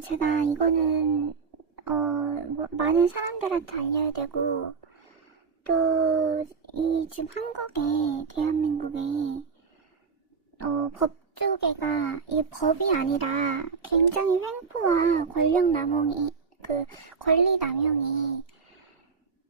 어, 제가 이거는 어, 뭐, 많은 사람들한테 알려야 되고 또 이 지금 한국에 대한민국에 어, 법조계가 이 법이 아니라 굉장히 횡포와 권력 남용이 그 권리 남용이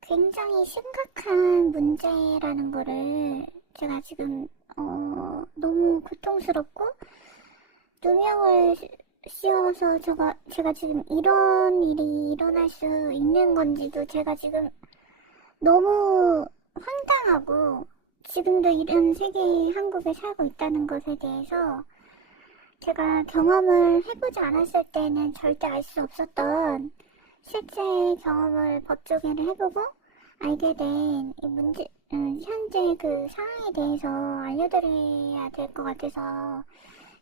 굉장히 심각한 문제라는 거를 제가 지금 어, 너무 고통스럽고 누명을 씌워서 제가 제가 지금 이런 일이 일어날 수 있는 건지도 제가 지금 너무 황당하고 지금도 이런 세계 한국에 살고 있다는 것에 대해서 제가 경험을 해보지 않았을 때는 절대 알 수 없었던 실제 경험을 법조계를 해보고 알게 된이 문제, 음, 현재 그 상황에 대해서 알려드려야 될 것 같아서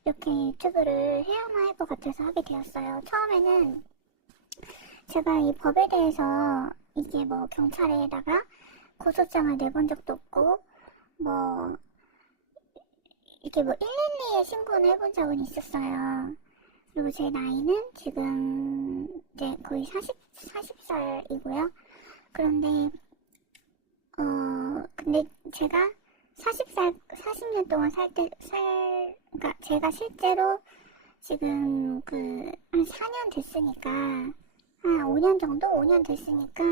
이렇게 유튜브를 해야만 할 것 같아서 하게 되었어요. 처음에는 제가 이 법에 대해서 이게 뭐 경찰에다가 고소장을 내본 적도 없고 뭐 이렇게 뭐 112에 신고는 해본 적은 있었어요. 그리고 제 나이는 지금 이제 거의 40, 40살이고요. 그런데 어 근데 제가 40살 40년 동안 살 때 살 그러니까 제가 실제로 지금 그 한 4년 됐으니까 한 5년 정도 5년 됐으니까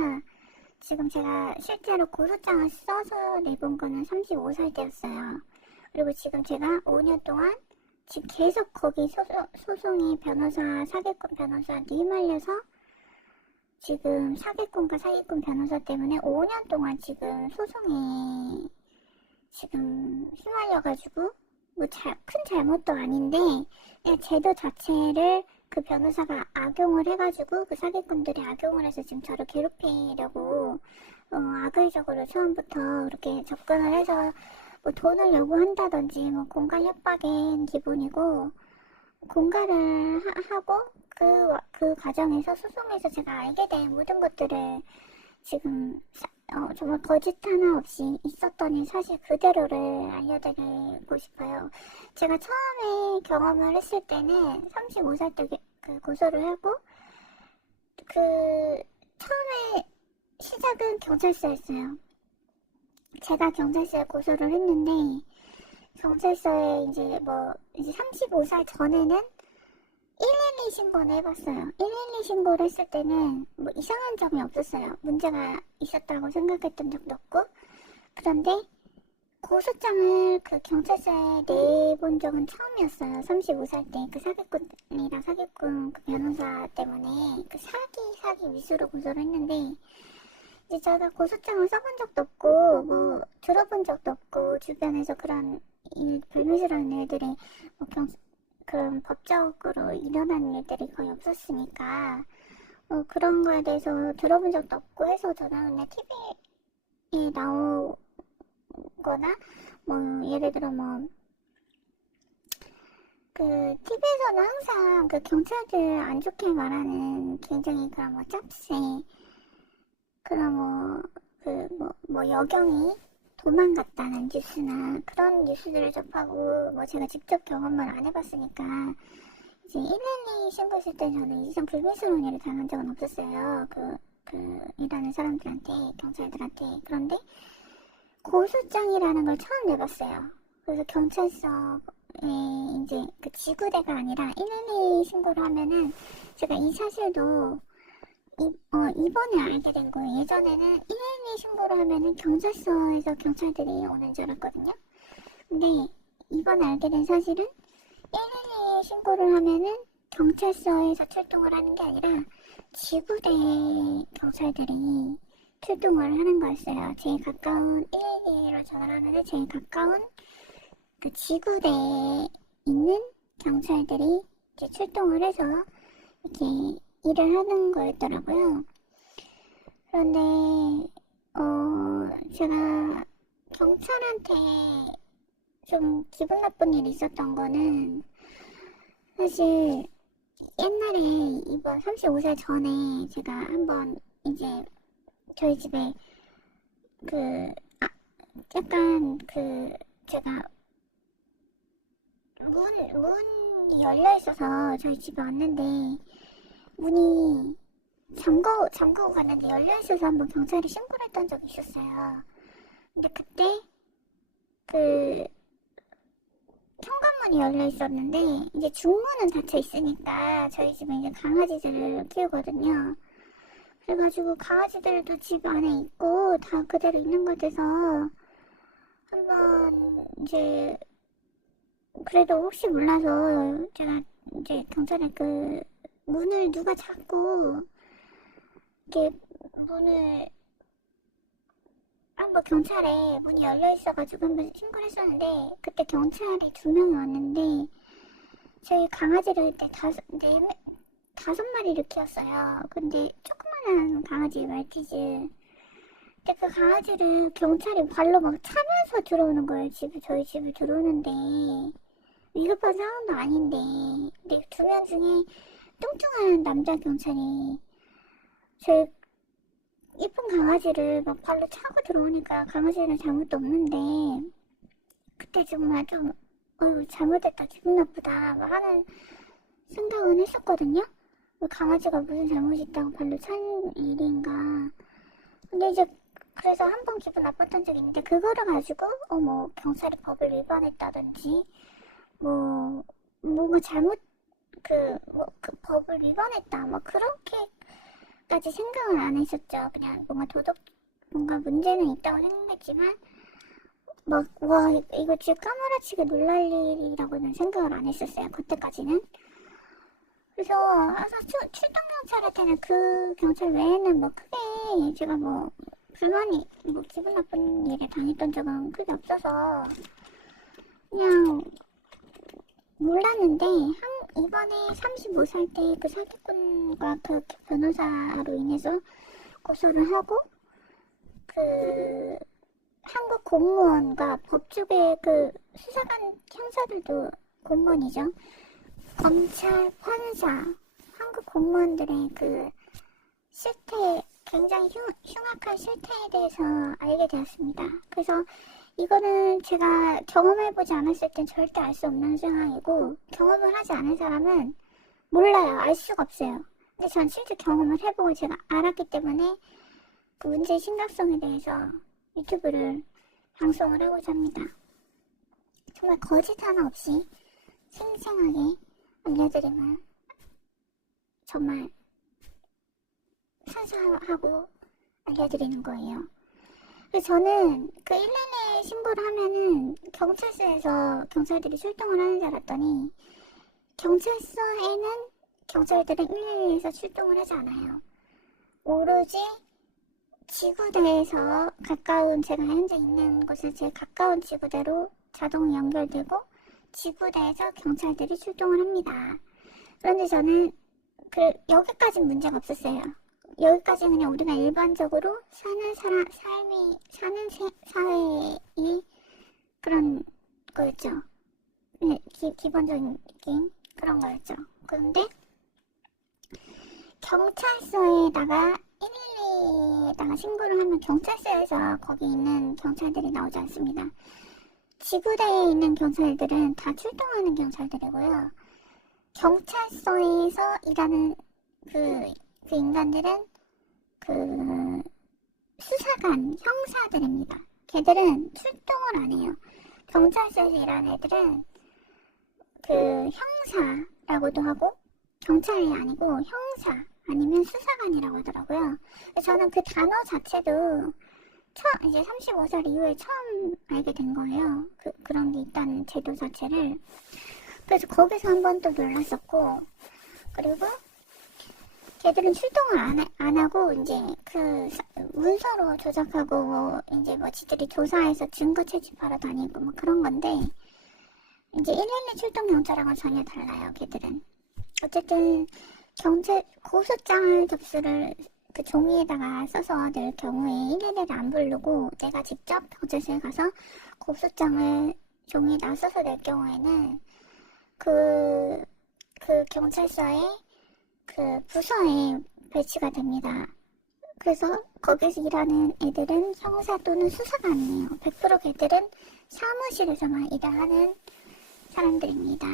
지금 제가 실제로 고소장을 써서 내본 거는 35살 때였어요. 그리고 지금 제가 5년 동안 지금 계속 거기 소송, 소송이 변호사, 사기꾼 변호사한테 휘말려서 지금 사기꾼과 사기꾼 변호사 때문에 5년 동안 지금 소송에 지금 휘말려가지고 뭐 큰 잘못도 아닌데 그냥 제도 자체를 그 변호사가 악용을 해가지고 그 사기꾼들이 악용을 해서 지금 저를 괴롭히려고 어, 악의적으로 처음부터 이렇게 접근을 해서 뭐 돈을 요구한다든지 뭐 공갈 협박인 기분이고 공갈을 하, 고 그, 그 과정에서 소송에서 제가 알게 된 모든 것들을 지금 사- 어, 정말 거짓 하나 없이 있었던 이 사실 그대로를 알려드리고 싶어요. 제가 처음에 경험을 했을 때는 35살 때 그 고소를 하고 그 처음에 시작은 경찰서였어요. 제가 경찰서에 고소를 했는데 경찰서에 이제 뭐 이제 35살 전에는 112 신고를 해봤어요. 112 신고를 했을 때는 뭐 이상한 점이 없었어요. 문제가 있었다고 생각했던 적도 없고 그런데 고소장을 그 경찰서에 내본 적은 처음이었어요. 35살 때 그 사기꾼이랑 사기꾼 그 변호사 때문에 그 사기 사기 미수로 고소를 했는데 이제 제가 고소장을 써본 적도 없고 뭐 들어본 적도 없고 주변에서 그런 일 불미스러운 일들이 뭐 경, 그런 법적으로 일어나는 일들이 거의 없었으니까 뭐 그런 거에 대해서 들어본 적도 없고 해서 저는 그냥 TV에 나오거나 뭐 예를 들어 뭐 그 TV에서는 항상 그 경찰들 안 좋게 말하는 굉장히 그런 뭐 짭새 그런 뭐그뭐뭐 여경이 도망갔다는 뉴스나 그런 뉴스들을 접하고 뭐 제가 직접 경험을 안 해봤으니까 이제 112 신고했을 때 저는 이상 불미스러운 일을 당한 적은 없었어요. 그, 그 일하는 사람들한테 경찰들한테 그런데 고소장이라는 걸 처음 내봤어요. 그래서 경찰서에 이제 그 지구대가 아니라 112 신고를 하면은 제가 이 사실도 이, 어, 이번에 알게 된 거예요. 예전에는 112 신고를 하면은 경찰서에서 경찰들이 오는 줄 알았거든요. 근데 이번에 알게 된 사실은 112 신고를 하면은 경찰서에서 출동을 하는 게 아니라 지구대 경찰들이 출동을 하는 거였어요. 제일 가까운 112로 전화를 하면은 제일 가까운 그 지구대에 있는 경찰들이 이제 출동을 해서 이렇게 일을 하는 거였더라고요. 그런데, 어, 제가 경찰한테 좀 기분 나쁜 일이 있었던 거는 사실 옛날에 이번 35살 전에 제가 한번 이제 저희 집에 그, 아, 약간 그, 제가 문, 문이 열려 있어서 저희 집에 왔는데 문이 잠궈, 잠그고 갔는데 열려있어서 한번 경찰에 신고를 했던 적이 있었어요. 근데 그때 그 현관문이 열려 있었는데 이제 중문은 닫혀 있으니까 저희 집은 이제 강아지들을 키우거든요. 그래가지고 강아지들도 집 안에 있고 다 그대로 있는 것 같아서 한번 이제 그래도 혹시 몰라서 제가 이제 경찰에 그 문을 누가 자꾸 이렇게 문을 한번 경찰에 문이 열려 있어가지고 한번 신고를 했었는데 그때 경찰이 두 명이 왔는데 저희 강아지를 그때 다섯 네 매- 다섯 마리를 키웠어요. 근데 조그만한 강아지 말티즈. 근데 그 강아지를 경찰이 발로 막 차면서 들어오는 거예요. 집에 저희 집에 들어오는데 위급한 상황도 아닌데 근데 두 명 중에 뚱뚱한 남자 경찰이 저희 이쁜 강아지를 막 발로 차고 들어오니까 강아지는 잘못도 없는데 그때 정말 좀 어휴 잘못했다 기분 나쁘다 막 하는 생각은 했었거든요. 뭐 강아지가 무슨 잘못이 있다고 발로 찬 일인가. 근데 이제 그래서 한 번 기분 나빴던 적이 있는데 그거를 가지고 어 뭐 경찰이 법을 위반했다든지 뭐 뭔가 잘못 그 뭐 그 법을 위반했다 뭐 그렇게까지 생각을 안 했었죠. 그냥 뭔가 도덕 뭔가 문제는 있다고 생각했지만 막 와 이거 진짜 까무라치게 놀랄 일이라고는 생각을 안 했었어요. 그때까지는. 그래서 항상 출, 출동 경찰한테는 그 경찰 외에는 뭐 크게 제가 뭐 불만이 뭐 기분 나쁜 일에 당했던 적은 크게 없어서 그냥 몰랐는데 한 이번에 35살 때 그 사기꾼과 그 변호사로 인해서 고소를 하고 그 한국 공무원과 법조계 그 수사관 형사들도 공무원이죠. 검찰, 판사, 한국 공무원들의 그 실태, 굉장히 흉, 흉악한 실태에 대해서 알게 되었습니다. 그래서 이거는 제가 경험해보지 않았을 땐 절대 알 수 없는 상황이고, 경험을 하지 않은 사람은 몰라요. 알 수가 없어요. 근데 전 실제 경험을 해보고 제가 알았기 때문에 그 문제의 심각성에 대해서 유튜브를 방송을 하고자 합니다. 정말 거짓 하나 없이 생생하게 알려드리면 정말 순수하고 알려드리는 거예요. 저는 그 112 신고를 하면은 경찰서에서 경찰들이 출동을 하는 줄 알았더니 경찰서에는 경찰들은 112에서 출동을 하지 않아요. 오로지 지구대에서 가까운 제가 현재 있는 곳에 제일 가까운 지구대로 자동 연결되고 지구대에서 경찰들이 출동을 합니다. 그런데 저는 그 여기까지 문제가 없었어요. 여기까지 그냥 우리가 일반적으로 사는 사람 삶이 사는 세, 사회의 그런 거였죠. 네, 기, 기본적인 그런 거였죠. 그런데 경찰서에다가 112에다가 신고를 하면 경찰서에서 거기 있는 경찰들이 나오지 않습니다. 지구대에 있는 경찰들은 다 출동하는 경찰들이고요. 경찰서에서 일하는 그, 그 인간들은 그 수사관, 형사들입니다. 걔들은 출동을 안 해요. 경찰서에서 일하는 애들은 그 형사라고도 하고 경찰이 아니고 형사 아니면 수사관이라고 하더라고요. 저는 그 단어 자체도 처음 이제 35살 이후에 처음 알게 된 거예요. 그 그런 게 있다는 제도 자체를. 그래서 거기서 한 번 또 놀랐었고 그리고 걔들은 출동을 안, 하- 안 하고 이제 그 사- 문서로 조작하고 뭐 이제 뭐 지들이 조사해서 증거 채집하러 다니고 뭐 그런 건데 이제 112 출동 경찰하고는 전혀 달라요. 걔들은 어쨌든 경찰 고소장을 접수를 그 종이에다가 써서 낼 경우에 112를 안 부르고 내가 직접 경찰서에 가서 고소장을 종이에다 써서 낼 경우에는 그, 그 경찰서에 그 부서에 배치가 됩니다. 그래서 거기서 일하는 애들은 형사 또는 수사관이에요. 100% 걔들은 사무실에서만 일을 하는 사람들입니다.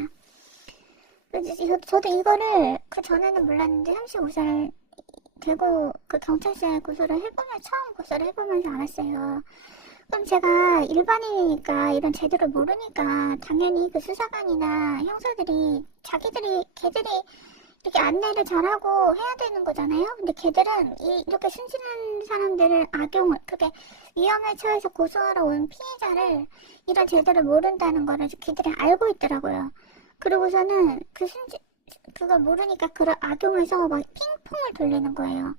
저도 이거를 그 전에는 몰랐는데 35살 되고 그 경찰서에 고소를 해보면 처음 고소를 해보면서 알았어요. 그럼 제가 일반인이니까 이런 제도를 모르니까 당연히 그 수사관이나 형사들이 자기들이 걔들이 이렇게 안내를 잘하고 해야 되는 거잖아요. 근데 걔들은 이, 이렇게 순진한 사람들을 악용을 그게 위험에 처해서 고소하러 온 피해자를 이런 제도를 모른다는 거를 걔들이 알고 있더라고요. 그러고서는 그 순진 그걸 모르니까 그걸 악용해서 막 핑퐁을 돌리는 거예요.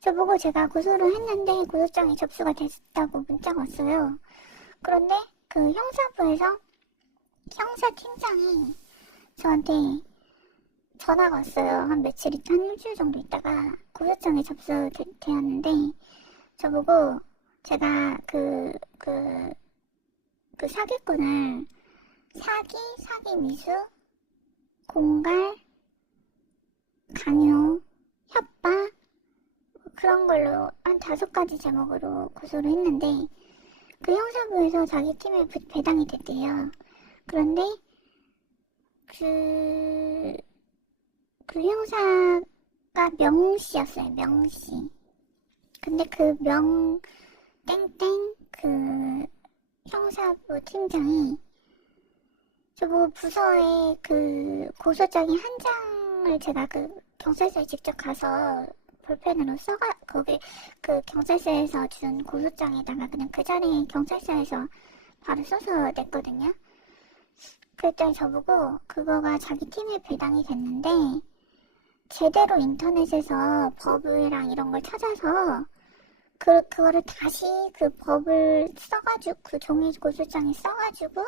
저보고 제가 고소를 했는데 고소장이 접수가 됐다고 문자가 왔어요. 그런데 그 형사부에서 형사팀장이 저한테 전화가 왔어요. 한 며칠 한 일주일 정도 있다가 고소장이 접수되었는데 저보고 제가 그, 그, 그 사기꾼을 사기, 사기 미수, 공갈, 강요, 협박, 그런 걸로 한 다섯 가지 제목으로 고소를 했는데 그 형사부에서 자기 팀에 부- 배당이 됐대요. 그런데 그, 그 형사가 명씨였어요. 명씨. 근데 그 명, 땡땡 그 형사부 팀장이 저보고 부서에 그 고소장이 한 장을 제가 그 경찰서에 직접 가서 볼펜으로 써가 거기 그 경찰서에서 준 고소장에다가 그냥 그 자리에 경찰서에서 바로 써서 냈거든요. 그랬더니 저보고 그거가 자기 팀에 배당이 됐는데 제대로 인터넷에서 법이랑 이런 걸 찾아서 그 그거를 다시 그 법을 써가지고 그 종이 고소장에 써가지고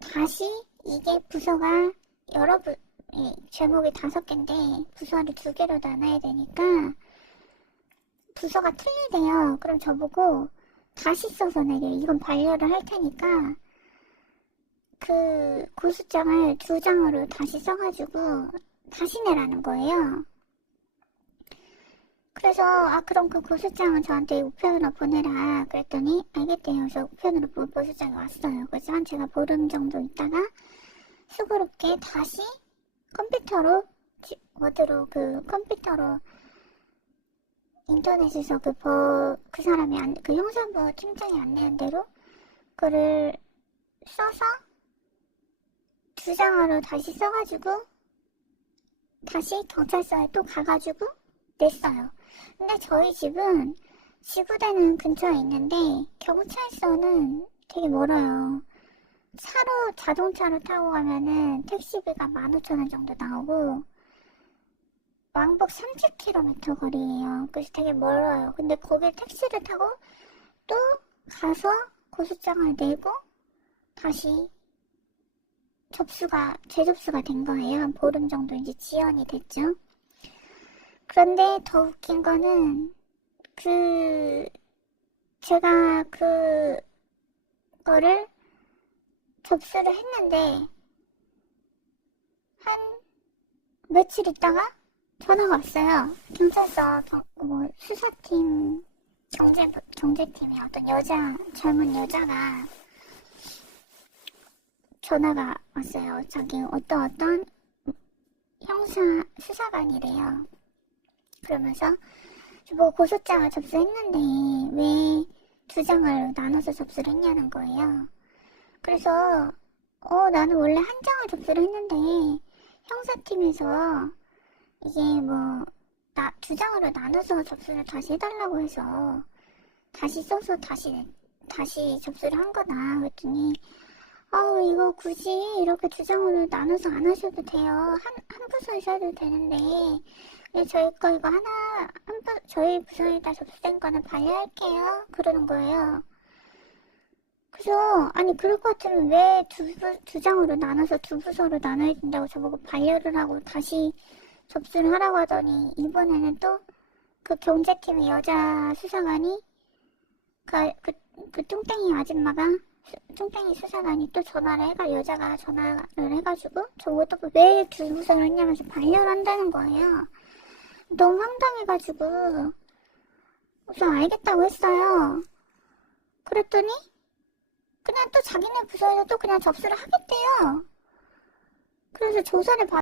다시 이게 부서가 여러 부이 제목이 다섯 개인데 부서를 두 개로 나눠야 되니까 부서가 틀리대요. 그럼 저보고 다시 써서 내려. 이건 반려를 할 테니까 그 고소장을 두 장으로 다시 써가지고 다시 내라는 거예요. 그래서 아 그럼 그 고소장은 저한테 우편으로 보내라 그랬더니 알겠대요. 그래서 우편으로 보- 고소장이 왔어요. 그래서 한 제가 보름 정도 있다가 수고롭게 다시 컴퓨터로 지- 워드로 그 컴퓨터로 인터넷에서 그, 버, 그 사람이 안, 그 형사부 팀장이 안내한 대로 그를 써서 두 장으로 다시 써가지고 다시 경찰서에 또 가가지고 냈어요. 근데 저희 집은 지구대는 근처에 있는데 경찰서는 되게 멀어요. 차로 자동차로 타고 가면은 택시비가 15,000원 정도 나오고 왕복 30km 거리예요. 그래서 되게 멀어요. 근데 거길 택시를 타고 또 가서 고소장을 내고 다시 접수가 재접수가 된 거예요. 한 보름 정도 이제 지연이 됐죠. 그런데 더 웃긴 거는 그 제가 그 거를 접수를 했는데 한 며칠 있다가 전화가 왔어요. 경찰서 경, 뭐 수사팀 경제 경제팀의 어떤 여자 젊은 여자가 전화가 왔어요. 자기 어떤 어떤 형사 수사관이래요. 그러면서 뭐 고소장을 접수했는데 왜 두 장을 나눠서 접수를 했냐는 거예요. 그래서 어 나는 원래 한 장을 접수를 했는데 형사팀에서 이게 뭐 나 두 장으로 나눠서 접수를 다시 해달라고 해서 다시 써서 다시 다시 접수를 한 거다 그랬더니 아 이거 굳이 이렇게 두 장으로 나눠서 안 하셔도 돼요. 한 한 부서에 셔도 되는데. 근데 저희 거 이거 하나 한 부, 저희 부서에다 접수된 거는 반려할게요. 그러는 거예요. 그래서 아니 그럴 것 같으면 왜 두 두 장으로 나눠서 두 부서로 나눠야 된다고 저보고 반려를 하고 다시 접수를 하라고 하더니 이번에는 또 그 경제팀의 여자 수사관이 그, 그, 그 뚱땡이 아줌마가 수- 뚱땡이 수사관이 또 전화를 해가 여자가 전화를 해가지고 저보고 또왜두 부서를 했냐면서 반려를 한다는 거예요. 너무 황당해가지고 우선 알겠다고 했어요. 그랬더니 그냥 또 자기네 부서에서 또 그냥 접수를 하겠대요. 그래서 조사를 받